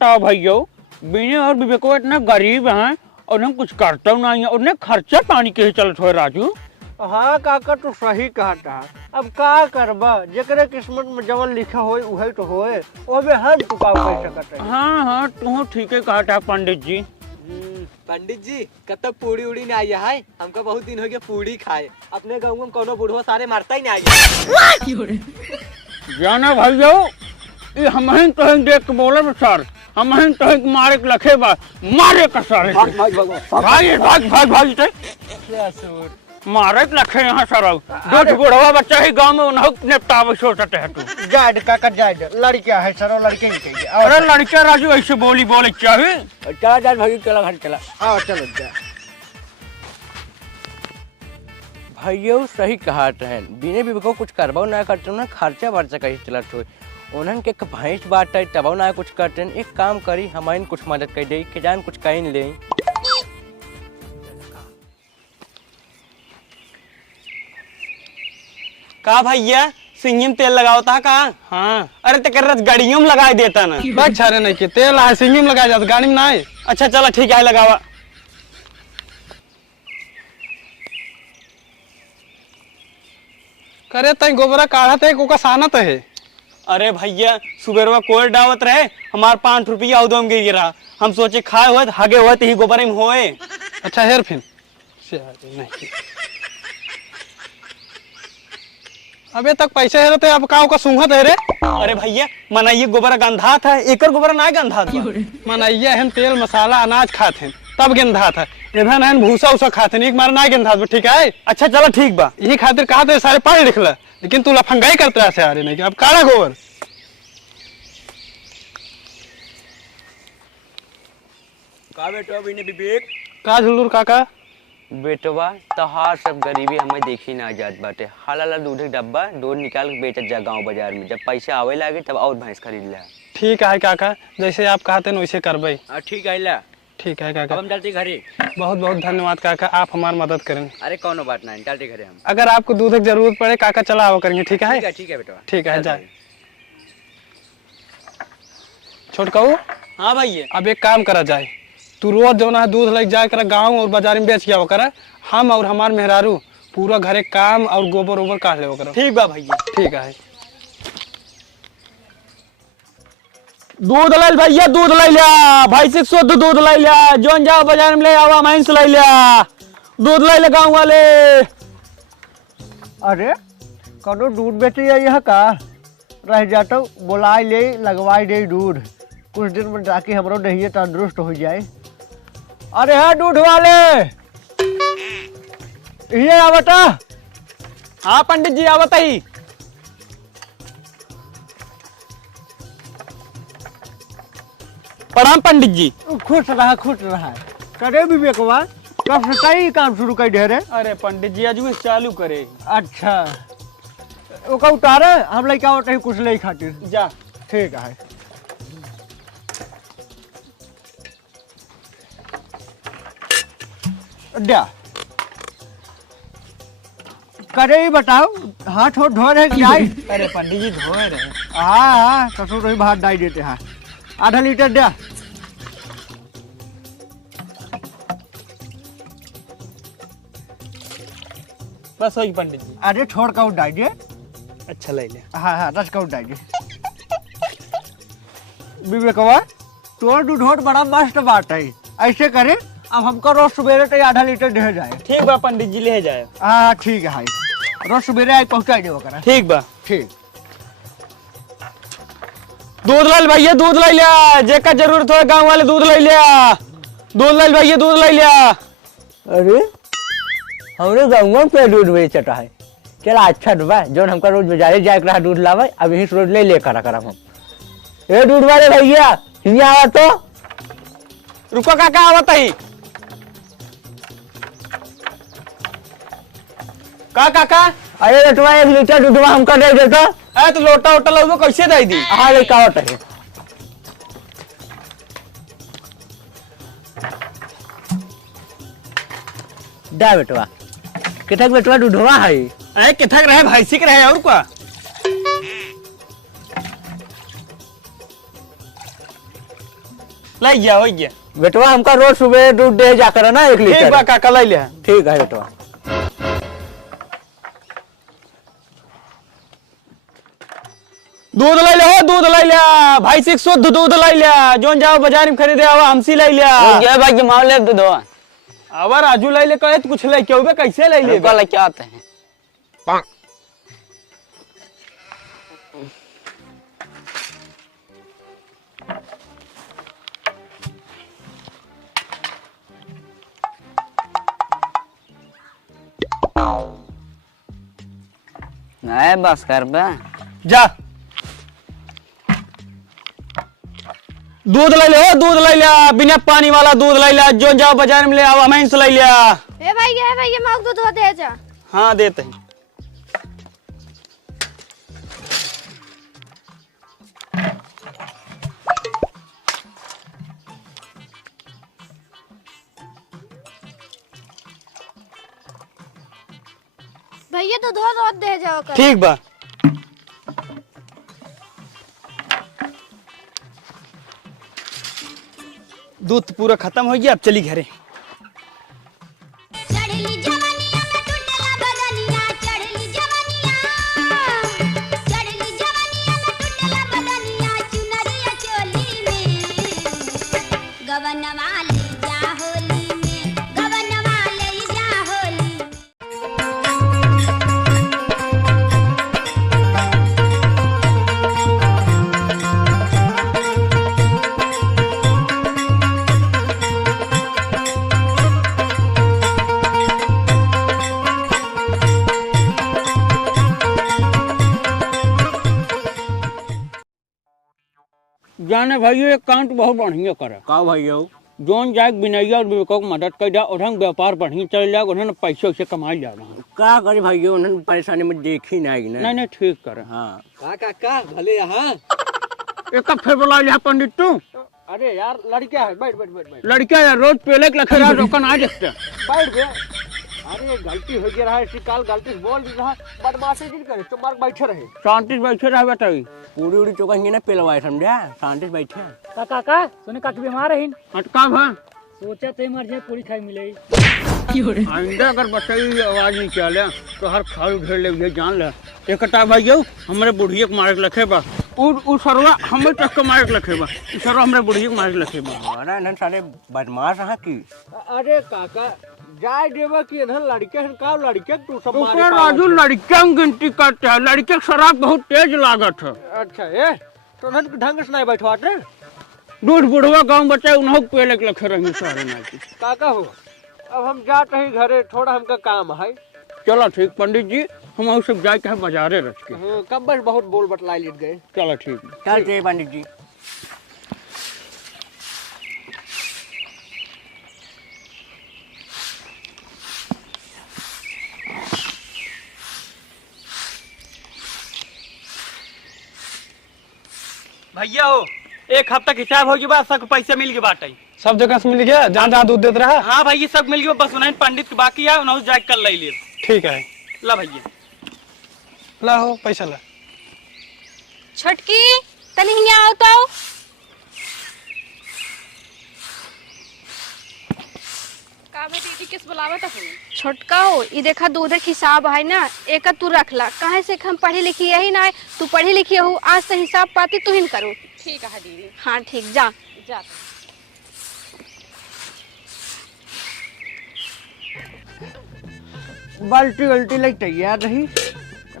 बताओ भैया, बीने और विवेको इतना गरीब हैं और हम कुछ करते नहीं है, उन्हें खर्चा पानी के ही चलत हो राजू। हाँ काका तू सही कहता है। अब का करबा, जेकरे किस्मत में जवन लिखा होए उहे तो होए, ओबे हम चुकाव कर सकत है। हाँ हाँ तू ठीक है कहता है पंडित जी। पंडित जी कब तक पूड़ी उड़ी नहीं आई है? हमको बहुत दिन हो गया पूड़ी खाए। अपने गाँव में कोनो बुढ़वा सारे मारता ही नहीं आई। जाना भैया, ये हम तो देख के बोले सर, हम तो मारे के लखे बा, मारे का सर भाग मारे के लखे यहाँ सर। दो बुढ़वा बच्चा ही गाँव में उन्हें निपटावे सोचते है तू। जाए काका जाए, लड़किया है सर, लड़के ही कहिए। अरे लड़का राजू ऐसे बोली बोले चाहिए। चला जा भाई, चला घर चला। आओ चलो जा। भैया सही कहा है, बिने भी को कुछ करवाओ ना करते ना, खर्चा वर्चा कहीं चलत हो। उन्हन के भैंस बांटे तब ना कुछ करते, एक काम करी हमारी कुछ मदद कर दे के जान कुछ कहीं ले। का भैया सिंगी में तेल लगाओ था का? हाँ अरे तेकर गाड़ियों में लगा देता ना। बस अरे नहीं कि तेल है सिंगी में लगाया जाता, गाड़ी में नहीं। अच्छा चलो ठीक है लगावा। करे तई गोबरा काढ़ा थे को का सानत है। अरे भैया सुबेरवा कोई डावत रहे, हमार 5 रुपया उदम गिरा। हम सोचे खाए हुए हगे हुए ही गोबर में होए। अच्छा हेर फिर नहीं अबे तक पैसे हेरते अब काऊ का सूंघत है रे। अरे भैया मना ये गोबर गंधा था, एकर गोबर ना गंधा था। मनैया हम तेल मसाला अनाज खाते हैं तब गेंधा था, इधर है भूसा उसा खाते हैं, एक मार ना गेंधा। ठीक है अच्छा चलो ठीक बा। यही खातिर कहा थे सारे पढ़ लिख ला, लेकिन तू लफंगाई करते रहे आ रही नहीं कि अब काला गोबर। का बेटा बिने विवेक का झुल्लूर काका बेटवा तहार सब गरीबी हमें देखी ना जात बाटे। हालाला दूध के डब्बा दूध निकाल के बेचत जा गांव बाजार में, जब पैसा आवे लागे तब और भैंस खरीद ला। ठीक है काका, जैसे आप कहते हैं वैसे करबे। ठीक है ला। ठीक है काका, हम डालते घरे। बहुत बहुत धन्यवाद काका, आप हमारी मदद करें। अरे कौनो बात नहीं, डालते घरे हम। अगर आपको दूध की जरूरत पड़े काका चला आओ करेंगे। ठीक है ठीक है बेटा। ठीक है जाए छोटकाऊ। हाँ भैया अब एक काम करा जाए, तू रोज जो ना दूध लेके जाए कर गाँव और बाजार में बेच के कर, हम और हमार मेहरारू पूरा घरे काम और गोबर ओबर काट ले करो। ठीक बा भैया। ठीक है दूध ले भैया, दूध ले लिया भाई से शुद्ध दूध ले लिया, जोन जाओ बाजार में ले आवा भैंस ले लिया, दूध ले गाँव वाले। अरे कनो दूध बेचे यहाँ का रह जाता, बुलाई ले लगवाई दे दूध, कुछ दिन में जाके हमरो नहीं तंदुरुस्त हो जाए। अरे हाँ दूध वाले ये आवता। हाँ पंडित जी आवत ही। प्रणाम पंडित जी। खुश रहा। करे विवेकवा कब से कई काम शुरू कर दे रहे। अरे पंडित जी आज चालू करे। अच्छा ओका उतारे, हम लड़का होते ही कुछ ले खातिर जा। ठीक है द्या। करे ही बताओ, हाथ हो धो रहे क्या? अरे पंडित जी धोए रहे। हाँ ससुर ही भात डाल देते हैं। आधा लीटर द्या। बस वही पंडित जी। अरे छोड़ का डाल दे। अच्छा ले ले। हाँ 10 का डाल दे। विवेकवा तोर दूध बड़ा मस्त बात है, ऐसे करे अब हमको रोज सवेरे तो आधा लीटर दे जाए। ठीक बा पंडित जी ले जाए। हाँ ठीक है, रोज सवेरे आई पहुँचा दे करा। ठीक बा। ठीक। दूध ले भैया, दूध ले लिया, जेका जरूरत हो गाँव वाले दूध ले लिया, दूध ले भैया, दूध ले लिया। अरे हमरे गाँव पे दूध बेचता है, चला अच्छा बा, जो हमका रोज बाजारे जाए रहा दूध लावे, अब यही रोज ले लेकर हम। ए दूध वाले भैया यहाँ आवा तो। रुको काका आवत ही। का काका? अरे लटवा 1 लीटर दूधवा हमका दे देता। अरे तो लोटा वोटा लगो कैसे दे दी? हाँ ले का है। दे बेटवा, कितना बेटवा दूधवा है? अरे किथक रहे भैंसी के रहे और क्या? ले गया हो गया। बेटवा हमका रोज सुबह दूध दे जाकर ना 1 ठीक लीटर। बा काका ले लिया। ठीक है बेटवा। दूध ले लो, दूध ले लिया भाई से शुद्ध दूध ले लिया, जोन जाओ बाजार में खरीदे आवा हमसी ले लिया। ये भाई के माल ले दूध अब राजू ले ले कहे तो कुछ ले क्यों बे कैसे ले ले रुका लेके आते हैं। नहीं बस कर बे जा दूध ले लो, दूध ले लिया बिना पानी वाला दूध ले लिया, जो जाओ बाजार में ले आओ हमें से ले लिया। ए भैया मग दूध दे जा। हाँ देते हैं। भैया दूध रोज दे जाओ कर। ठीक बा। दूध पूरा खत्म हो गया, अब चली घरे। चढ़ली जवनिया में टूटला बदनिया, चढ़ली जवनिया में टूटला बदनिया, चुनरिया चोली में गवनवा ले जा होली में, गवनवा ले जा होली में। जाने भाई एक काम तो बहुत बढ़िया करे। का भैया जोन जाए बिनैया और विवेको को मदद कर जा, उधर व्यापार बढ़िया चल जाए, उन्होंने पैसे वैसे कमाई जा रहा। का करी भैया, उन्होंने परेशानी में देखी नहीं ना। नहीं नहीं ठीक करे। हाँ काका भले यहाँ। एक कब फिर बुला लिया पंडित तू। अरे यार लड़का है, बैठ बैठ बैठ बैठ लड़का यार रोज पहले के लखे रहा रोकन आ जाते। बैठ गया। अरे गलती हो गया है, काल गलती से बोल दी रहा, बदमाशी नहीं करे, तुम बार बैठे रहे। शांति से बैठे रहे बताई। पूरी उड़ी चौकंगी ना पेलवाए समझा, शांति से बैठे। काका सुने काकी बीमार है, हटका भा सोचा थे मर जाए पूरी खाई मिलेगी। आइंदा अगर बताई आवाज नहीं चले तो हर खाल उधेड़ ले ये जान ले। एक भाई हमारे बुढ़िया के मारे के लखे बा, उ सरवा हमें तक के मारे के लखे बा, सरवा हमारे बुढ़िया के मारे के लखे बा। अरे नन सारे बदमाश रहा की। अरे काका जाए देवा की इधर लड़के हैं, का लड़के तू सब तो मारे फिर राजू लड़के में गिनती करते हैं, लड़के के शराब बहुत तेज लागत है। अच्छा ये तो धन ढंग से नहीं बैठवाते रे। दूध बुढ़वा गाँव बचाए उन्होंने पहले के लखे रही सारे ना की। काका हो अब हम जाते हैं घरे, थोड़ा हमका काम है। चलो ठीक पंडित जी, हम सब जाए के बाजारे रख के। कब बस बहुत बोल बतला लेट गए। चलो ठीक। चल जय पंडित जी। भैया हो एक हफ्ता के हिसाब हो गया बा, सब पैसे मिल गए बाटे। सब जगह से मिल गया, जहाँ जहाँ दूध देते रहा। हाँ भैया सब मिल गया, बस उन्हें पंडित के बाकी है, उन्हें जाके कल ले लियो। ठीक है ला भैया ला हो पैसा ला। छोटकी तनी हिया आओ तो। का बे दीदी किस बुलावत है? छोटका हो ई देखा दूध के हिसाब है ना, एक तू रख ला। काहे से हम पढ़ी लिखी यही ना, तू पढ़ी लिखी हो, आज से हिसाब पाती तू ही करो। ठीक है दीदी। हाँ ठीक, जा जा। बाल्टी उल्टी लग तैयार रही,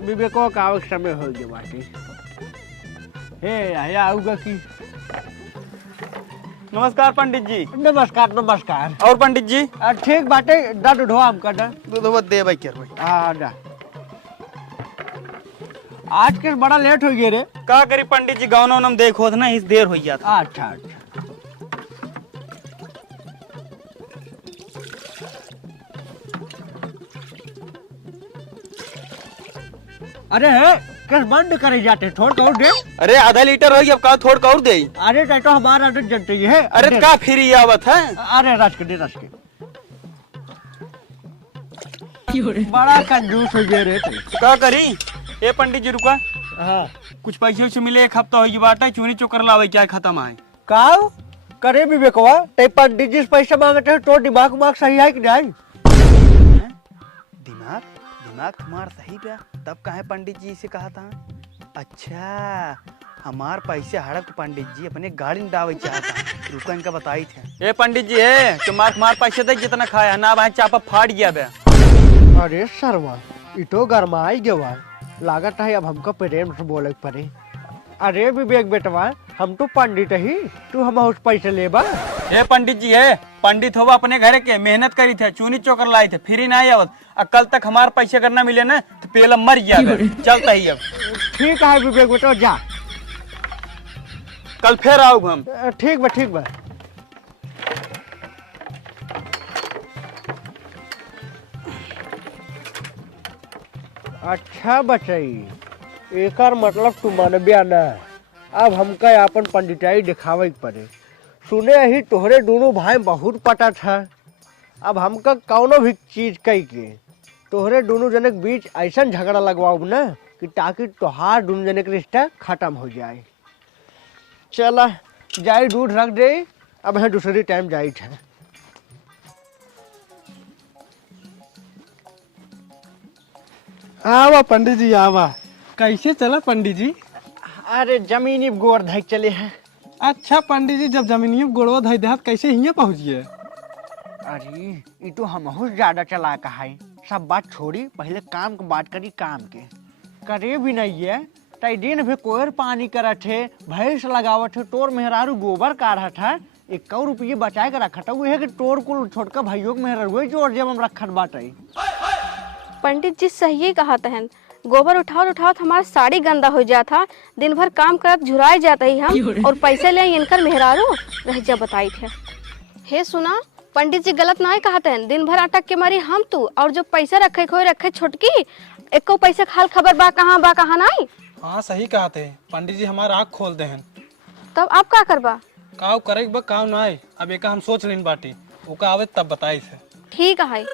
विवेको का आवक समय हो गया बाटी। हे आया आऊगा की। नमस्कार पंडित जी। नमस्कार नमस्कार। और पंडित जी ठीक बाटे, डट ढो हमका डर। दूध दे भाई क्या भाई। हाँ डा। आज के बड़ा लेट हो गया रे। का करी पंडित जी, गाँव नम देखो ना इस देर हो गया था। अच्छा अच्छा। अरे है किस बंद करे जाते, थोड़ कौर दे। अरे आधा लीटर हो गया, अब का थोड़ कौर दे। अरे तो हमारा आदत जनते है। अरे का फिर आवत है। अरे रस के दे रस के। बड़ा कंजूस हो गया रे। का करी ए पंडित जी रुका, हाँ कुछ पैसे वैसे मिले, एक हफ्ता हो गया बाटा, चोरी चोकर लावे क्या खत्म है। काऊ करे विवेकवा ते पंडित जी से पैसा मांगते हैं तो दिमाग उमाग सही है कि नहीं? दिमाग दिमाग तुम्हारा सही पे तब कहे पंडित जी से कहा था। अच्छा हमार पैसे हड़प पंडित जी अपने गाड़ी में डावे चाहता रुका इनका बताई थे। ए पंडित जी है तुम्हार पैसे दे जितना खाया ना भाई चापा फाट गया बे। अरे सरवा इतो गरमाई गवा लागत है अब हमको प्रेम से बोले पड़े। अरे विवेक बेटवा हम तो पंडित ही तू हम उस पैसे लेबा। ए पंडित जी है पंडित होगा अपने घर के मेहनत करी थे चूनी चोकर लाई थे फिर ही नहीं आवत कल तक हमारे पैसे करना मिले ना तो पहले मर गया बे। चलता ही अब। ठीक है विवेक बेटा जा कल फिर आओ हम। ठीक बा ठीक बा। अच्छा बचई एकर मतलब तू मानबिया ना अब हमका अपन पंडिताई दिखावे के पड़े। सुने ही तोहरे दोनों भाई बहुत पटा था अब हमका कौनो भी चीज कही के तोहरे दोनों जने के बीच ऐसा झगड़ा लगवाऊ ना कि ताकि तोहार दोनों जने के रिश्ता खत्म हो जाए। चला जाई दूध रख दे अब यहाँ दूसरी टाइम जाई है। आवा पंडित जी आवा। कैसे चला पंडित जी? अरे जमीनी गोर धक चले हैं। अच्छा पंडित जी जब जमीनियों गोड़वा धई देहात कैसे हियाँ पहुँचिए? अरे ये तो हम ज्यादा चला का है सब बात छोड़ी पहले काम की बात करी काम के करे भी नहीं है तई दिन भी कोयर पानी करा थे भैंस लगावत थे तोर मेहरारू गोबर काढ़ा था 1 रुपये बचाए के रखा था वह तोर कुल छोटका भाइयों के मेहरारू जोर जब हम रखत बाटे। पंडित जी सही कहा तहन गोबर उठाओ उठाओ हमारा साड़ी गंदा हो जाता दिन भर काम करत झुराए जाता ही हम और पैसे ले इनकर मेहरारू रह जा बताई थे। हे सुना पंडित जी गलत ना कहा तहन दिन भर अटक के मारी हम तू और जो पैसा रखे खोए रखे छोटकी एको पैसा खाल खबर बा कहाँ नहीं। हाँ सही कहा थे पंडित जी हमारा आँख खोल दे हैं। तब आप का करबा? काव करे बा काव ना आए अब एक हम सोच लेन बाटी ओका आवे तब बताई से। ठीक है।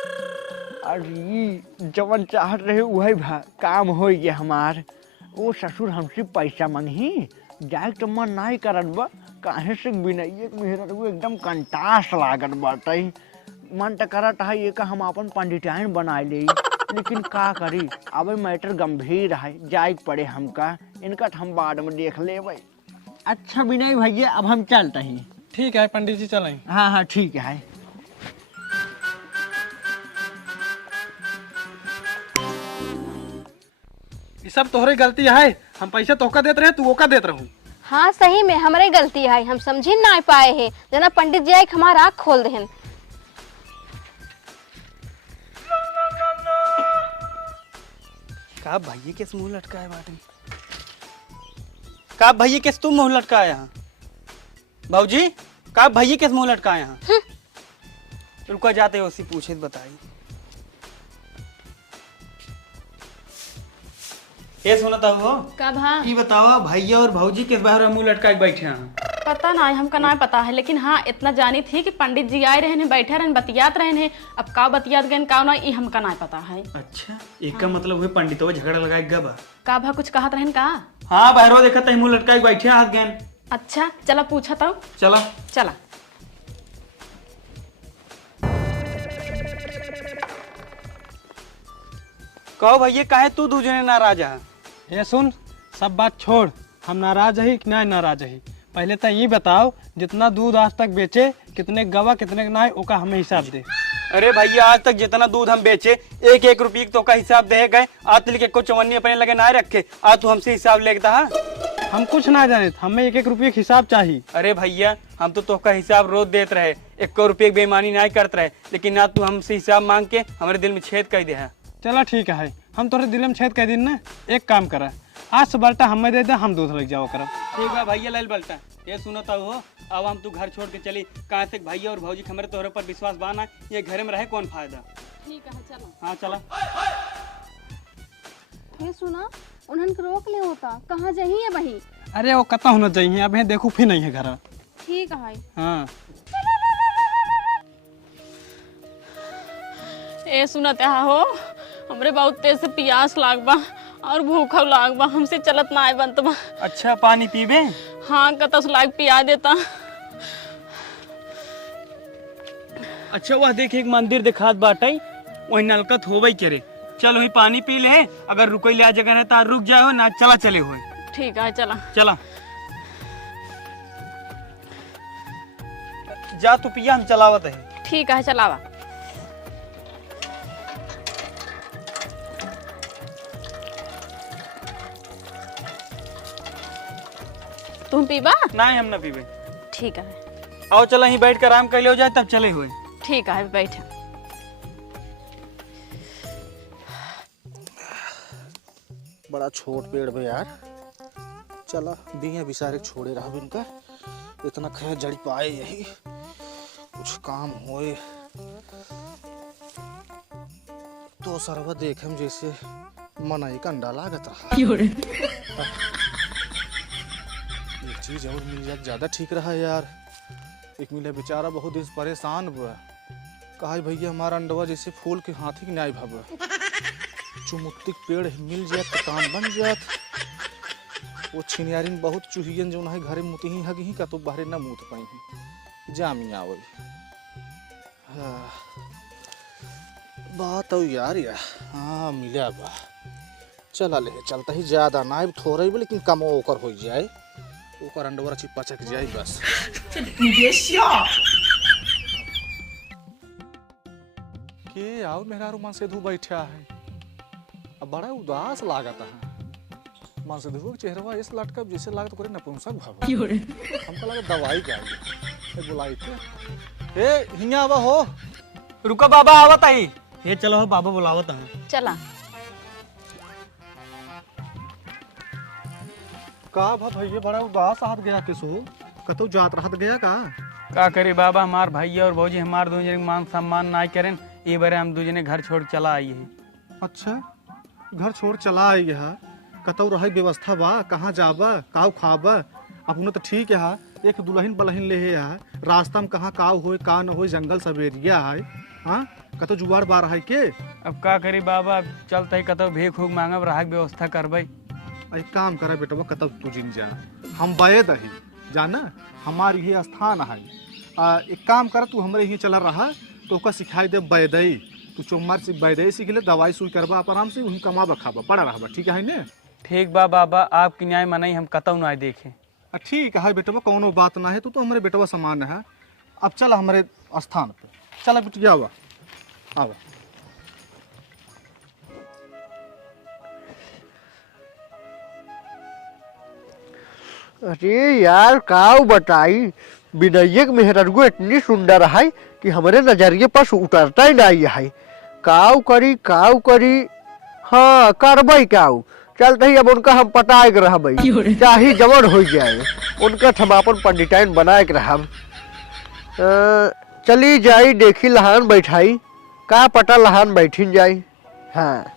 अरे जवन चाहत रहे वही भा काम हो गया हमार। वो ससुर हमसे पैसा मांगी जाए तो मन नहीं करत बा काहे से बिनाइए मेहरा एकदम कंटास लागत बाटे मन तो करत है ये का हम अपन पंडिताइन बना ले लेकिन का करी अब मैटर गंभीर है जाए पड़े हमका इनका हम बाद में देख लेबै। अच्छा विनय भैया अब हम चलते हैं। ठीक है पंडित जी चलें। हाँ हाँ ठीक है। ये सब तोहरे गलती है हम पैसा तोहका देते रहे तू ओका देत रहूं। हाँ सही में हमारे गलती है हम समझी ना पाए है जना पंडित जी आए हमारा आँख खोल देहन। का भैया किस मुंह लटकाए बाटे का भैया किस तुम मुंह लटकाए यहाँ भाऊजी का भैया किस मुंह लटकाए यहाँ रुका जाते हो उसी पूछे बताई। ये सुनता हो कब? हाँ ये बताओ भैया और भाऊजी किस बाहर मुंह लटकाए बैठे हैं? पता ना हमका ना पता है लेकिन हाँ इतना जानी थी कि पंडित जी आए रहे बैठे रहे बतियात रहे अब का बतियात गए का ना ये हमका ना पता है। अच्छा एक का मतलब हुए पंडितों झगड़ा लगाए गबा का भा कुछ कहत रहन का? हाँ बाहरों देखा तही मुंह लटकाए बैठे हाथ गए। अच्छा चला पूछा तो चला चला। कहो भैया काहे तू दूजने नाराज है? ये सुन सब बात छोड़ हम नाराज है कि नहीं नाराज है पहले तो ये बताओ जितना दूध आज तक बेचे कितने गवा कितने ना ओका हमें हिसाब दे। अरे भैया आज तक जितना दूध हम बेचे 1-1 रुपये तो का हिसाब दे गए आज लिखे को चवन्नी अपने लगे ना रखे आज तू हमसे हिसाब लेता है। हम कुछ ना जाने हमें 1-1 रुपये का हिसाब चाहिए। अरे भैया हम तो तोहका हिसाब रोज देते रहे 1 रुपये की बेईमानी नहीं करते रहे लेकिन आज तू हमसे हिसाब मांग के हमारे दिल में छेद कर दे है। चला ठीक है हम तोरे दिल में छेद कर दिन ना एक काम करा आज से बल्टा हमें दे दे हम दूध लग जाओ करब। ठीक है भैया लाल बल्टा ये सुनता हो अब हम तू घर छोड़ के चली कहाँ से भैया और भौजी हमारे तोहरे पर विश्वास बाना ये घर में रहे कौन फायदा। ठीक है चलो। हाँ चला। हे सुना उन्हन के रोक ले होता कहाँ जाइए वही। अरे वो कता होना चाहिए अब यहाँ देखू फिर नहीं है घर। ठीक है। हाँ ए सुनत हो हमरे बहुत तेज से प्यास लागबा और भूखा लागबा हमसे चलत ना आए बनतबा। अच्छा पानी पीबे? हाँ कतस लाग पिया देता। अच्छा वह देख एक मंदिर दिखात बाटई वही नलकत होबई करे। चल वही पानी पी ले, अगर रुकई ले जगह है तो रुक जाओ ना, चला चले हुए। ठीक है चला। चला जा तू पिया, हम चलावत है। ठीक है चलावा। तुम पीबा? नहीं हम ना पीबे। ठीक है। आओ चला ही बैठ कर आराम कर ले हो जाए तब चले हुए। ठीक है बैठ। बड़ा छोट पेड़ बे यार, चला बिया बिसारे छोड़े रहा इनका, इतना खैर जड़ी पाए यही कुछ काम होए तो सरवा देखे जैसे मनाई का अंडा लागत रहा। एक चीज और मिल जाए ज्यादा ठीक रहा यार। एक मिला बेचारा बहुत दिन से परेशान हुआ, कहा भैया हमारा अंडवा जैसे फूल के हाथी की न्याय भाव चुमुत्ती पेड़ मिल जाए तो काम बन जात। वो छिनियारी में बहुत चूहियन जो है घरे मुती ही हगी का तो बाहरे न मुत पाई जामी आवल। हाँ। बात हो यार हाँ मिला बा, चला ले चलता ही ज्यादा ना थोड़ा ही लेकिन कम ओकर हो जाए, ओकर अंडवा चिपा चक जाए बस। के आओ मेरा रुमान से धू बैठा है, अब बड़ा उदास लागत है। मन से देखो चेहरा ऐसे लटका जैसे लागत करे नपुंसक भाव। हमको लगा दवाई चाहिए बुलाई थे। ए हिंगा आवा हो। रुको बाबा आवत आई। ये चलो हो बाबा बुलावत हूँ। चला। का भा भैया बड़ा उदास हाथ गया किसो, कतो जात रहत गया का करे बाबा, हमार भाई और भौजी हमार दोनों जने मान सम्मान ना करें, ये बारे हम दूजने घर छोड़ चला आई है। अच्छा घर छोड़ चला आई है, कतौ रह व्यवस्था बा, कहाँ जाबा काव खाबा अपने तो ठीक है। एक दुल्हन बलहन ले है, रास्ता में कहाँ काव होए का न होए, जंगल सब एरिया है। हाँ कतो जुगाड़ बार है के। अब का करी बाबा, चलते कतो भेख हुक मांगब रहा व्यवस्था करबई। एक काम करे बेटा कतौ तू जिन जा, हम बैद ही जाना हमार ये स्थान है। एक काम कर तू हमारे ही चला रहा तो का सिखाई दे बैदई, तू चुम्मार से बैदई सीख ले, दवाई सुई करबा आराम से, वहीं कमा खाबा पड़ा रहा। ठीक है ने? ठीक बा बाबा, आपकी न्याय मनाई हम कतौ ना देखे। ठीक है बेटवा कोनो बात ना है, तू तो हमारे बेटवा समान है। अब चल हमारे स्थान पे चला बिटिया आवा आवा। अरे यार काऊ बताई, विनयक मेहरगो इतनी सुंदर है कि हमारे नजरिए पर उतरता ही नहीं है। काऊ करी हाँ करबई काऊ, चलते ही अब उनका हम पटाए के रहबई, चाहे जवन हो जाए उनका हम अपन पंडिताइन बनाए के रहब। चली जाई देखी लहान बैठाई, का पता लहान बैठिन जाई। हाँ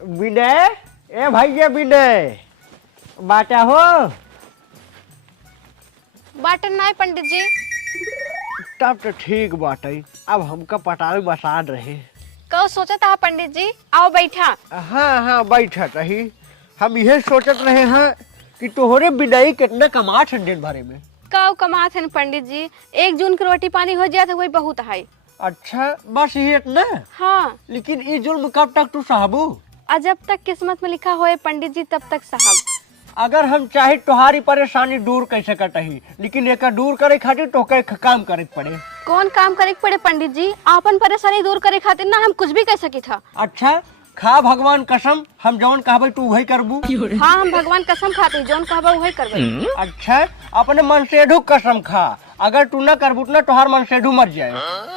विनय, ए भैया विनय बाटा हो। बाटन ना है पंडित जी। तब तो ठीक बाटे, अब हमका पटावे बसान रहे। कहो सोचा था पंडित जी, आओ बैठा। हाँ बैठत रही, हम यह सोचत रहे हैं कि तोहरे विनय कितना कमात है दिन भरे में। कहो कमात है पंडित जी, 1 जून की रोटी पानी हो जाए तो वही बहुत है। अच्छा बस ये इतना? हाँ। लेकिन ये जुल्म कब तक तू साहबू? जब तक किस्मत में लिखा होए पंडित जी तब तक साहब। अगर हम चाहे तुम्हारी परेशानी दूर कैसे कटही, लेकिन एक दूर करे खातिर तो काम करे पड़े। कौन काम करे पड़े पंडित जी? आपन परेशानी दूर करे खातिर ना हम कुछ भी कर सकी था। अच्छा खा भगवान कसम, हम जौन कहबे तू वही करबू। हाँ हम भगवान कसम खाते, जौन कहबे वही करबे। अच्छा अपने मन से कसम खा, अगर तू न करबू ना तोहार मन से मर जाए।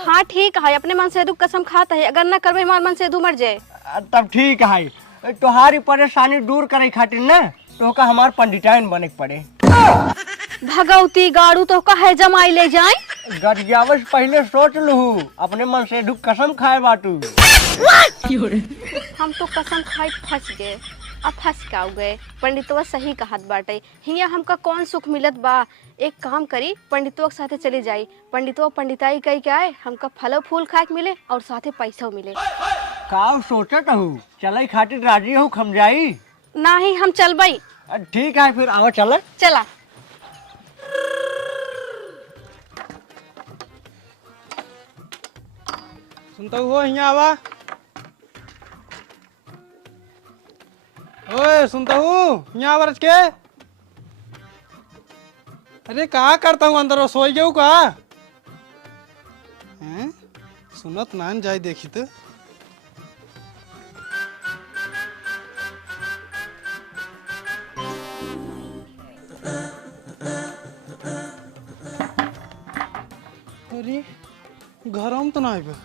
हाँ ठीक है, अपने मन से कसम खाता है, अगर न करबे हमारे मन से मर जाए। तब ठीक है, तुम्हारी परेशानी दूर करे खातिर ना तो का हमार पंडिताइन बने पड़े। भगवती गाड़ू तो का है जमाई ले जाए। गरियावश पहले सोच लू, अपने मन से कसम खाए बाटू। हम तो कसम खाई फंस गए, अब फंस के गए। पंडितवा सही कहत बाटे, हिया हमका कौन सुख मिलत बा। एक काम करी, पंडितवा के साथे चली जाई, पंडितवा पंडिताई कही के आए, हमका फल फूल खाए के मिले और साथे पैसा मिले। का सोचत हूँ चले खातिर राजी हूँ, खम जाई? ना ही हम चलबई। ठीक है फिर आओ चल। चला। सुनता हुआ यहाँ आवा। ओए सुनता हूँ यहाँ आवा रच के। अरे कहाँ करता हूँ अंदर सोई गए कहा हैं? सुनत मान जाए देखी तो। अरे घर में तो ना आए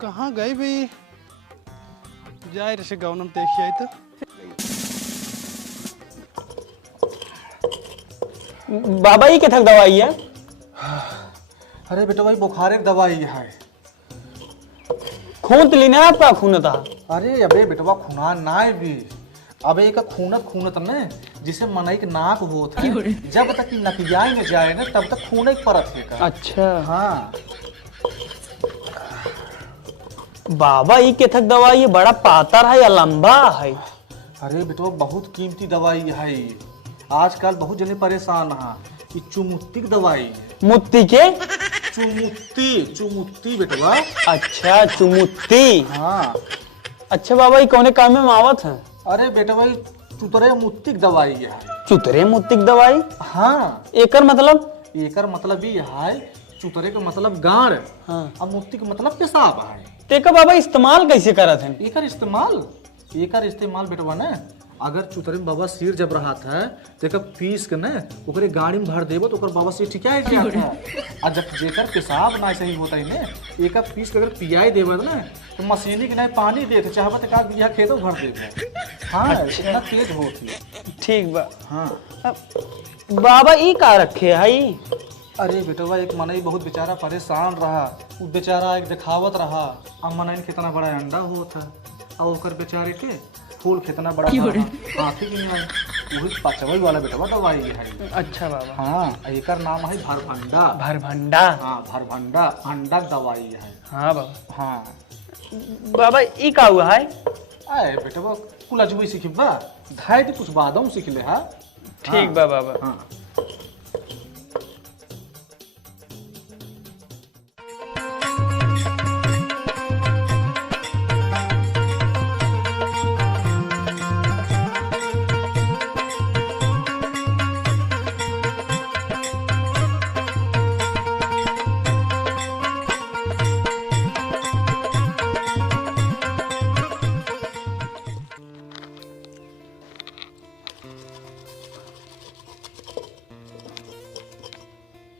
कहाँ गई भाई जाए रे गाँव में देखी आई तो। बाबा ये क्या दवाई है? अरे बेटा भाई बुखार एक दवाई है। खून तो लेना है आपका खून था। अरे अबे बेटवा खुना ना भी अबे एक खूनत न जिसे मनई के नाक होत है जब तक नकियाई में जाए ना तब तक खून एक परत है का। अच्छा हाँ बाबा ये क्या दवाई है? बड़ा पातर है या लंबा है? अरे बेटवा बहुत कीमती दवाई है। आजकल बहुत जने परेशान है। ये चुमुत्ती दवाई है। मुत्ती के? चुमुत्ती बेटवा। अच्छा चुमुत्ती। हाँ अच्छा बाबा ये कौने काम में आवत है? अरे बेटा भाई चुतरे मुत्तिक दवाई है। चुतरे मुत्तिक दवाई? हाँ एकर मतलब? एकर मतलब ये है चुतरे का मतलब गाड़। हाँ। अब मुत्ती का मतलब पेशाब है। तेका बाबा इस्तेमाल कैसे करत हैं? एकर इस्तेमाल बेटवा ना अगर चुतरे में बाबा सिर जब रहा था तो एक पीस के ना ओकरे गाड़ी में भर देबो तो ओकर बाबा सिर ठिका जाता है। आ जब जेकर पेशाब ना सही होता है ना एक पीस के अगर पियाई देबो ना तो मशीनी के नहीं पानी देते चाहबत का बिया खेतो भर देबो। हाँ इतना तेज होती है। ठीक बा। हाँ बाबा ई का रखे है? अरे बेटवा एक मनई बहुत बेचारा परेशान रहा। वो बेचारा एक दिखावत रहा अब मनई कितना बड़ा अंडा हुआ था और ओकर बेचारे के फूल कितना बड़ा हाथी की नहीं वही पचवई वाला बेटवा दवाई है। अच्छा बाबा। हाँ एकर नाम है भरभंडा। भरभंडा? हाँ भरभंडा अंडा दवाई है। हाँ बाबा। हाँ बाबा ई का हुआ है? आए बेटवा कुल अजबई सीखबा धाय तो कुछ बादम सीख ले। हाँ ठीक बा बाबा। हाँ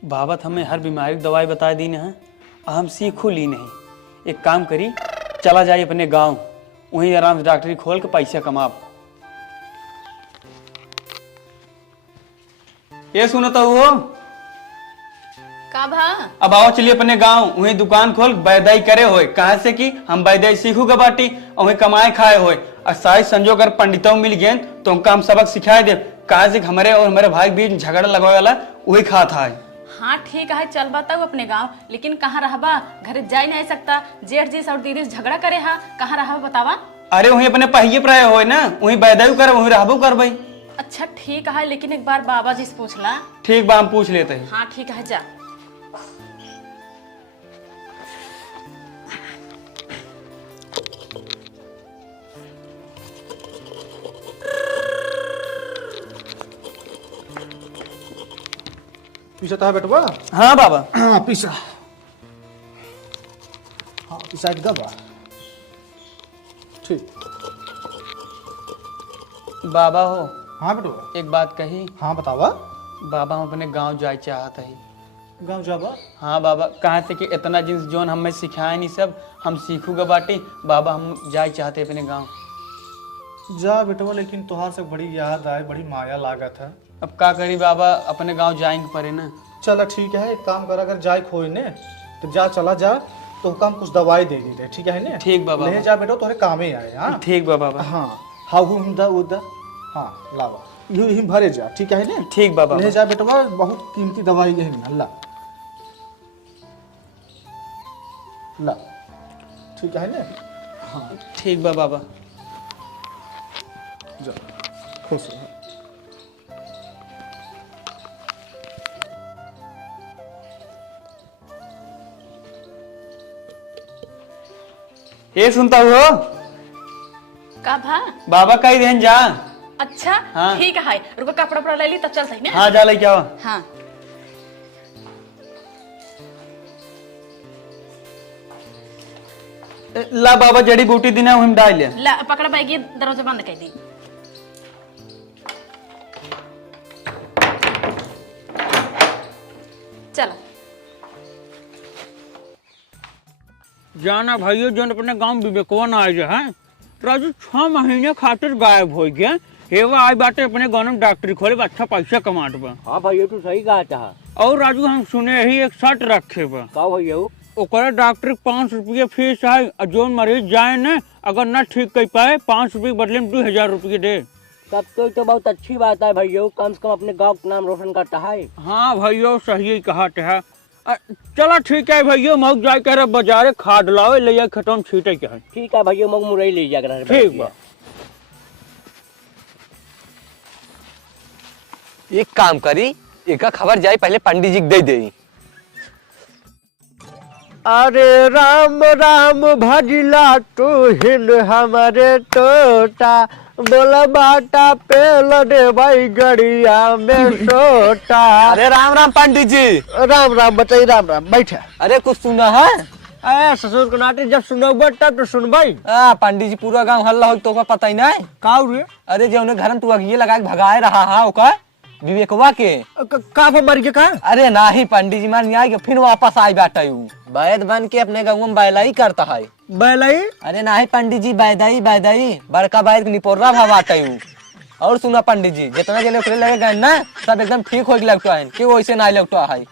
बाबा हमें हर बीमारी की दवाई बता दी ना हम सीखू ली नहीं। एक काम करी चला जाए अपने गांव वहीं आराम से डॉक्टरी खोल के पैसा कमाब। ये सुनता हुआ का भा? अब आओ चलिए अपने गांव वहीं दुकान खोल बैदाई करे होए कहा से कि हम बैदाई सीखू के बाटी और वहीं कमाए खाए होए और शायद संजोग अगर पंडितों मिल गए तो उनका हम सबक सिखाए दे। कहा से हमारे और हमारे भाई के बीच झगड़ा लगवाए वाला वही खा था। हाँ ठीक है चल बताऊ अपने गांव लेकिन कहाँ रहबा? घर जा नहीं सकता जेठ जी और दीदी से झगड़ा करे हा कहाँ रहबा बतावा? अरे वहीं अपने पहिए पर आए होए ना वहीं बैदाई कर वहीं रहबो कर भाई। अच्छा ठीक है लेकिन एक बार बाबा जी से पूछला। ठीक बा हम पूछ लेते हैं। हाँ ठीक है जा। पीछा है बेटवा। हाँ बाबा। हाँ पीछा। हाँ पीछा एक दबा। ठीक बाबा हो। हाँ बेटवा। एक बात कही। हाँ बतावा। बाबा हम अपने गांव जाए चाहत है। गाँव जाबा? हाँ बाबा कहाँ से कि इतना जिस जोन हमें सिखाए नहीं सब हम सीखूगा बाटी बाबा हम जाए चाहते अपने गांव। जा बेटवा लेकिन तुहार से बड़ी याद आए बड़ी माया लागत है। अब का करी बाबा अपने गांव जाएंगे परे ना। चला ठीक है एक काम कर अगर जाए खोए ने तो जा चला जा तो हम कुछ दवाई दे दी ठीक है ने। ठीक बाबा। ले जा बेटा तोरे कामे आए। हाँ ठीक बाबा। हाँ हाँ उदा हाँ लावा यू भरे जा ठीक है ने। ठीक बाबा। ले जा बेटवा बहुत कीमती दवाई है ला ला ठीक है ने। हाँ ठीक बाबा। जा खुश रहो। ये सुनता हो का भा बाबा का ही रहन जा। अच्छा हाँ। ठीक है रुको कपड़ा उपड़ा ले ली तब चल सही ना। हाँ जा ले क्या हुआ? हाँ ला बाबा जड़ी बूटी दिना हम डाल ले। ला पकड़ा बैगी दरवाजा बंद कर दी। चलो जाना भाइयों जो अपने गांव विवेकवन आए जो है राजू 6 महीने खातिर गायब हो गया। हेवा आई बाटे अपने गांव में डॉक्टरी खोले बा, अच्छा पैसा कमाट बा। हाँ भैया तू सही कहा चाहा। और राजू हम सुने ही एक शर्ट रखे बा। का भैया ओकरा डॉक्टर 5 रुपये फीस है और जो मरीज जाए न अगर न ठीक कर पाए 5 रुपये बदले में 2000 रुपये दे। तब तो बहुत अच्छी बात है भैया, कम से कम अपने गांव का नाम रोशन करता है। हाँ भैया सही कहा है। चला ठीक है भैया मऊ जाए कर बाजारे खाद लाओ ले खतम छीटे के है। ठीक है भैया मऊ मुरई ले जाकर। ठीक बा। एक काम करी एक खबर जाए पहले पंडित जी दे दे। अरे राम राम भजिला तू हिंद हमारे टोटा बोला बाटा पेल दे भाई गड़िया में सोटा। अरे राम राम पंडित जी। राम राम बताइए। राम राम बैठे। अरे कुछ सुना है? अरे ससुर को नाटे जब सुनोगे तब तो सुन भाई। पंडित जी पूरा गांव हल्ला हो तो पता ही नहीं का रे? अरे जो उन्हें घर में तू अगिए लगा के भगाए रहा है ओका विवेकवा के का मर गया का? अरे नाही पंडित जी मार नहीं फिर वापस आई बैठा वैद बन के अपने गाँव में बैलाई करता है। बैलाई? अरे नाही पंडित जी बैदाई बैदाई बड़का बैद निपोरा भावाटा और सुना पंडित जी जितना जले ओकरे लगे गए ना सब एकदम ठीक हो लगता है कि वैसे ना लगता है।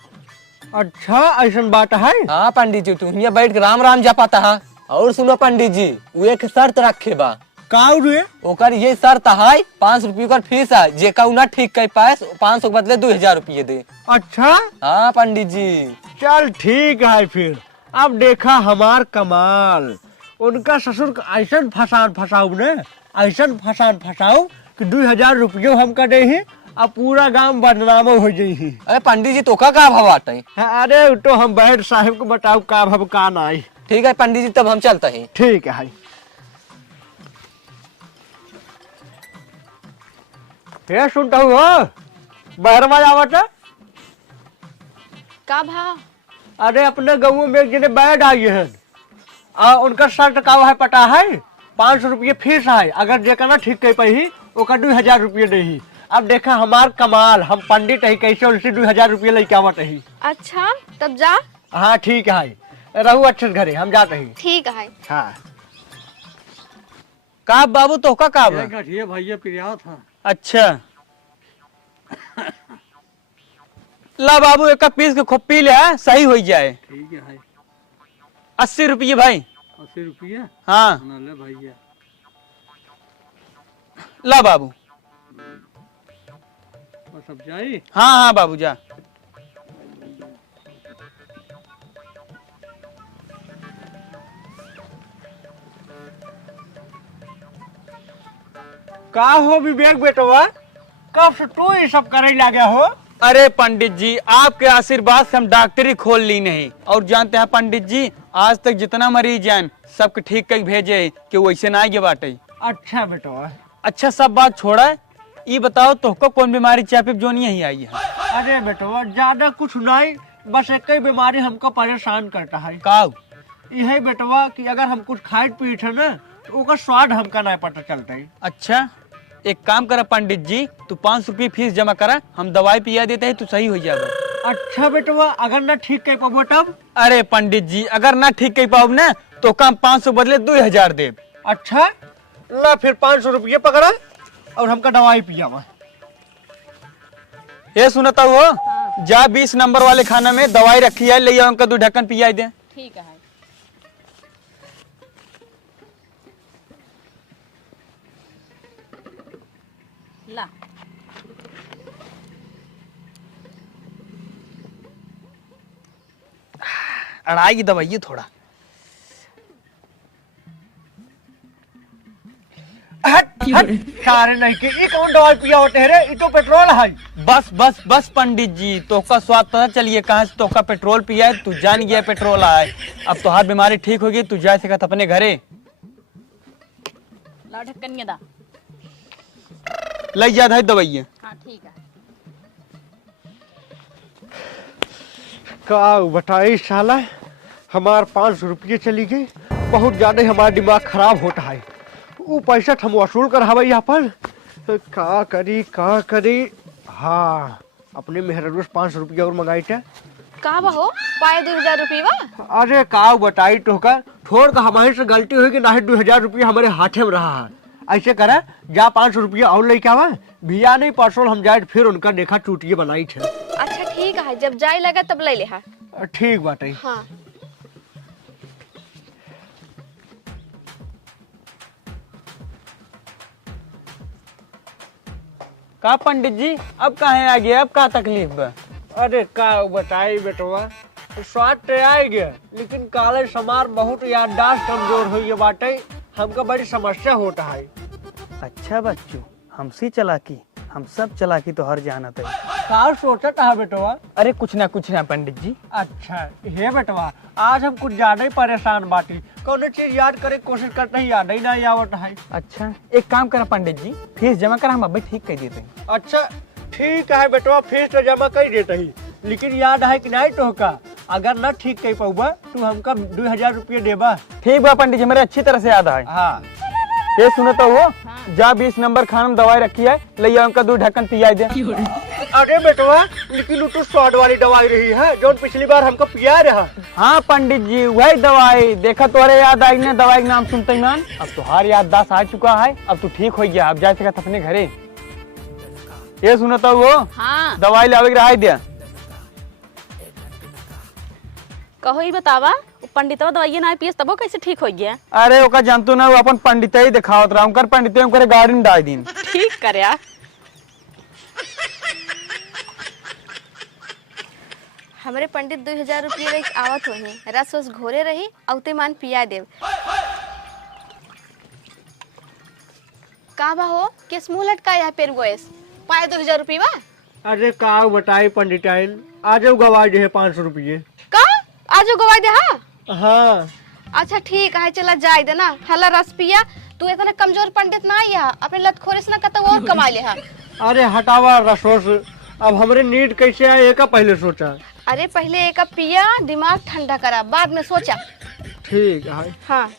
अच्छा ऐसा बात है? हाँ पंडित जी तू यहाँ बैठ के राम राम जा पाता है। और सुनो पंडित जी वो एक शर्त रखे बा। का रे? ओकर ये शर्त है 5 रुपये का फीस है जे का ना ठीक कर पाए 500 के बदले 2000 रुपये दे। अच्छा हाँ पंडित जी। चल ठीक है फिर। अब देखा हमार कमाल उनका ससुर का ऐसा फसाओ ने ऐसा फसाओ कि 2000 रुपये हम का दे अब पूरा गांव बदनाम हो जाये। अरे पंडित जी तो का भाव आते हैं? अरे तो हम बैठ साहिब को बताओ का भाव का नहीं। ठीक है पंडित जी तब हम चलते हैं। ठीक है। ये सुनता हूँ बहरवा आवत का भा? अरे अपने गाँव में एक जने बैठ आई है उनका शर्ट का है पता है 500 रुपये फीस है अगर जेकना ठीक कर पाई ओका 2000 रुपये नहीं। अब देखा हमार कमाल हम पंडित है कैसे उनसे 2000 रुपये लेके आवत है। अच्छा तब जा। हाँ ठीक है रहू अच्छे घरे हम जाते हैं। ठीक है। हाँ का बाबू तो का ये भैया प्रिया था। अच्छा ला बाबू एक पीस के खूब पी ले सही हो जाए। ठीक है 80 रुपये भाई। 80 रुपये? हाँ ले भैया। ला बाबू। बस अब जाई? हाँ हाँ बाबू जा। का हो विवेक बेटवा कब से तू ये सब करे लगे हो? अरे पंडित जी आपके आशीर्वाद से हम डॉक्टरी खोल ली नहीं और जानते हैं पंडित जी आज तक जितना मरीज जान सबके ठीक कर भेजे कि वैसे ना आगे बाटे। अच्छा बेटवा। अच्छा सब बात छोड़ा ये बताओ तुमको कौन बीमारी चाहे जो नहीं यही आई है? अरे बेटवा ज्यादा कुछ नहीं बस एक ही बीमारी हमको परेशान करता है। का? यही बेटवा कि अगर हम कुछ खाए पीट है ना तो उसका स्वाद हमका नहीं पता चलता है। अच्छा एक काम करा पंडित जी तू 500 रुपये फीस जमा करा हम दवाई पिया देते हैं तू सही हो जाएगा। अच्छा बेटवा अगर ना ठीक कर पाबो तब? अरे पंडित जी अगर ना ठीक कर पाओ ना तो कम 500 बदले 2000 दे। अच्छा ला फिर 500 रुपये पकड़ा और हमका दवाई पिया। ये सुनता हो जा 20 नंबर वाले खाना में दवाई रखी है ले उनका 2 ढक्कन पिया दे। ठीक है। ला अड़ाई की दवाई थोड़ा। सारे नहीं के कौन दवाई पिया होते है रे? ये तो पेट्रोल है। बस बस बस पंडित जी तो का स्वाद पता चलिए कहाँ से तो का पेट्रोल पिया है तू जान गया पेट्रोल आए अब तो हर बीमारी ठीक होगी तू जा सकता अपने घरे। ला ढक्कनिया दा। लग जाता है दवाइयाँ। हाँ ठीक है। का बताई साला, हमार 500 रुपये चली गई। बहुत ज्यादा हमारा दिमाग खराब होता है। वो पैसा हम वसूल कर हवा यहाँ पर का करी। हाँ, अपने मेहररूस 500 रुपया और मंगाई थे। का हो पाए 2000 रुपया? अरे का बताई तो का छोड़ का हमारे से गलती हुई कि ना 2000 रुपया हमारे हाथे में रहा है। ऐसे करे जा 500 रुपया और लेके आवा। भैया नहीं परसों हम जाए फिर उनका देखा चूटिए बनाई थे। अच्छा ठीक है, जब जाए लगा तब ले हा। ठीक बात है। हाँ। का पंडित जी अब कहाँ आ गया, अब का तकलीफ बा? अरे का बताई बेटवा, स्वाद तो आ गया लेकिन काले समार बहुत याददाश्त कमजोर हुई है बाटे। हमका बड़ी समस्या होता है। अच्छा बच्चों, हमसे चलाकी, हम सब चलाकी तो हर जानत है। का सोचत है बेटवा? अरे कुछ ना पंडित जी। अच्छा हे बेटवा, आज हम कुछ ज्यादा ही परेशान बाटी। कौन चीज याद करे कोशिश करते ही याद ही नहीं आवत है। अच्छा एक काम करा पंडित जी, फीस जमा कर, हम अभी ठीक कर देते हैं। अच्छा ठीक है बेटवा, फीस तो जमा कर देते ही, लेकिन याद है कि नहीं तो का अगर न ठीक कर पाऊबा तू हमका 2000 रुपया देबा। ठीक बा पंडित जी, मेरे अच्छी तरह से याद है। हाँ ये सुनो तो वो जा 20 नंबर खाना में दवाई रखी है, ले उनका 2 ढक्कन पिया दे। अरे बेटवा, लेकिन तो स्वाद वाली दवाई रही है जो पिछली बार हमको पिया रहा। हाँ पंडित जी वही दवाई, देखा तुम्हारे याद आई ना दवाई का नाम सुनते ही मान। अब तुम्हारी याददाश्त आ चुका है, अब तू ठीक हो गया, अब जा सकता अपने घरे। ये सुनो तो वो हाँ दवाई लावे के रहा दिया। कहो ही बतावा, पंडितवा दवाई ना पियस तबो कैसे ठीक हो गया? अरे ओका जानतो ना, वो अपन पंडित ही दिखावत रहा, उनकर पंडित उनकर गाड़ी में डाल दिन। ठीक करया। हमारे पंडित 2000 रुपया लेके आवत होही, रस वस घोरे रही औते मान पिया देव। का बा हो किस मुंह लटका है पेर गोएस पाए 2000 रुपया? अरे का बताई पंडिताइन, आज गवा दे 500 रुपये। का आजो गवा दे? हाँ हाँ अच्छा ठीक है, चला जाए दे ना, हला रस पिया। तू इतना कमजोर पंडित ना है, अपने लतखोरे से ना कत और कमा ले। अरे हटावा रसोस, अब हमरे नींद कैसे आए एक पहले सोचा। अरे पहले एक कप पिया, दिमाग ठंडा करा, बाद में सोचा। ठीक है। हाँ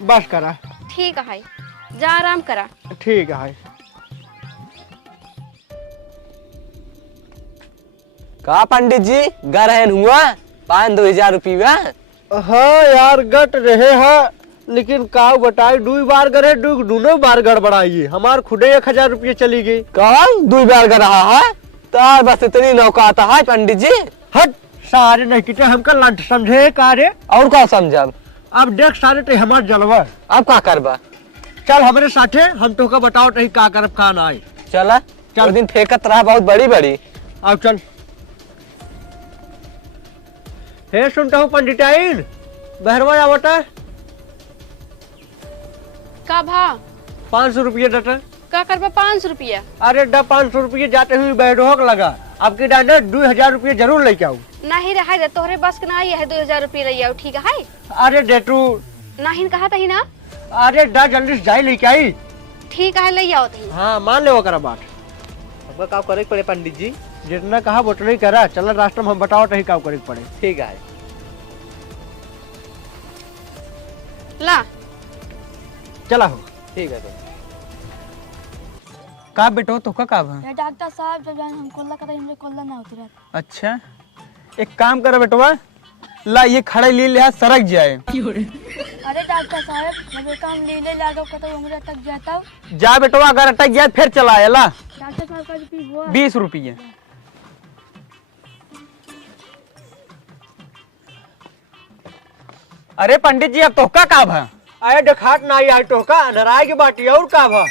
बस करा। ठीक है, जा आराम करा। ठीक है। का पंडित जी घर है हुआ 5-2000 रुपया? हाँ यार गट रहे है, लेकिन का बताई 2 बार गए, दोनों बार गड़बड़ाई। हमार खुदे 1000 रुपये चली गई। कौन 2 बार कर रहा है? तो बस इतनी नौका आता है पंडित जी। हट सारे नहीं किते हमका लंट समझे कार्य। और क्या समझब? अब देख सारे तो हमार जलवा। अब का करबा? चल हमारे साथे, हम तो का बताओ नहीं का करब का ना आई। चला चल, दिन फेंकत रहा बहुत बड़ी। अब चल। हे सुनता हूँ पंडिताइन, बहरवा आवता। का भा 500 रुपये दता। का करबा 500 रुपया? अरे दा 500 रुपये जाते हुए बैठोक लगा। अब की डांडे 2000 रुपये जरूर लेके आऊ। नहीं रहा दे, तोहरे बस के नहीं है 2000 रुपया ले आओ। ठीक है? अरे दे तू। नहीं कहा था ही ना। अरे दा जल्दी से जाई लेके आई। ठीक है, ले आओ ती। हाँ मान ले वो करा बात। हमका काम करे पड़े पंडित जी। जितना कहा उतना ही करा। चल रास्ते में हम बताओ नहीं काम करे पड़े। ठीक है। ला चला हो। ठीक है। तो का बेटो तो का भा? डॉक्टर साहब जब हम कोल्ला करा हमरे कोल्ला ना उतरा। अच्छा एक काम करो बेटवा, ला ये खड़े ले लिया सरक जाए। अरे डॉक्टर साहब जब काम लीले लागो कतो हमरे तक जाता। जा बेटवा, अगर अटक गया फिर चला ला। डॉक्टर साहब का भी हुआ 20 रुपये। अरे पंडित जी अब तो का भा? आए देखात ना आई तो का नाराय की बाटी और का भा।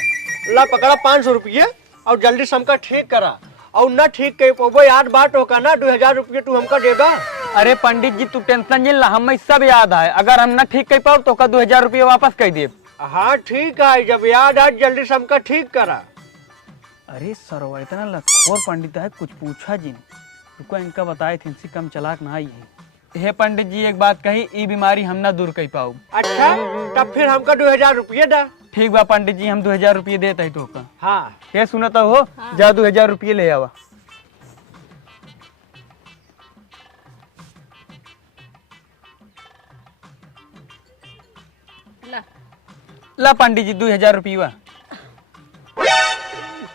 ला पकड़ा 500 रुपये और जल्दी से हमका ठीक करा। और ना ठीक कह पाबो याद बात होगा ना 2000 रुपये तू हमका देगा। अरे पंडित जी तू टेंशन नहीं ला, हमें सब याद है। अगर हम ना ठीक कर पाओ तो का 2000 रुपये वापस कर दे। हाँ ठीक है, जब याद आज जल्दी से हमका ठीक करा। अरे सरवा इतना लखोर पंडित है, कुछ पूछा जिन। रुको इनका बताए थे, इनसे कम चालाक ना आई है। हे पंडित जी एक बात कही, ई बीमारी हम ना दूर कर पाऊ। अच्छा तब फिर हमका 2000 रुपये दा। ठीक बा पंडित जी, हम 2000 रुपये देते हैं तो का। हाँ ये सुनता हो, जा 2000 रुपये ले आवा। ला पंडित जी 2000 रुपया।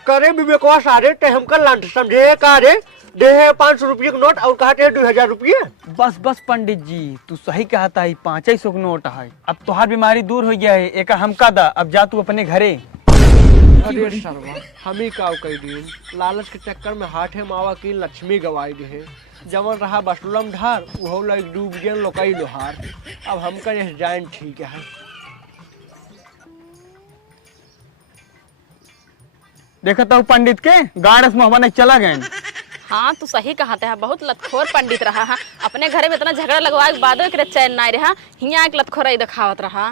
करे विवेकवा सारे ते हमका लंट समझे का रे, दे 500 रुपये का नोट और कहते हैं 2000 रुपये। बस बस पंडित जी तू सही कहता है, 500 का नोट है। अब तुहार बीमारी दूर हो गया है, एक हमका दा, अब जा तू अपने घरे। अरे सरवा हम ही का कई दिन लालच के चक्कर में हाथे मावा की लक्ष्मी गवाई गए। जवन रहा बसलम ढार वो लाइक डूब गए लोकई लोहार। अब हमका ये जान ठीक है। देखता हूँ पंडित के गाड़स मोहब्बत नहीं चला गए। हाँ तू सही कहते हैं, बहुत लतखोर पंडित रहा है। अपने घरे में इतना झगड़ा लगवाए के बाद चैन नहीं रहा, हियाँ एक लतखोर दिखावत रहा।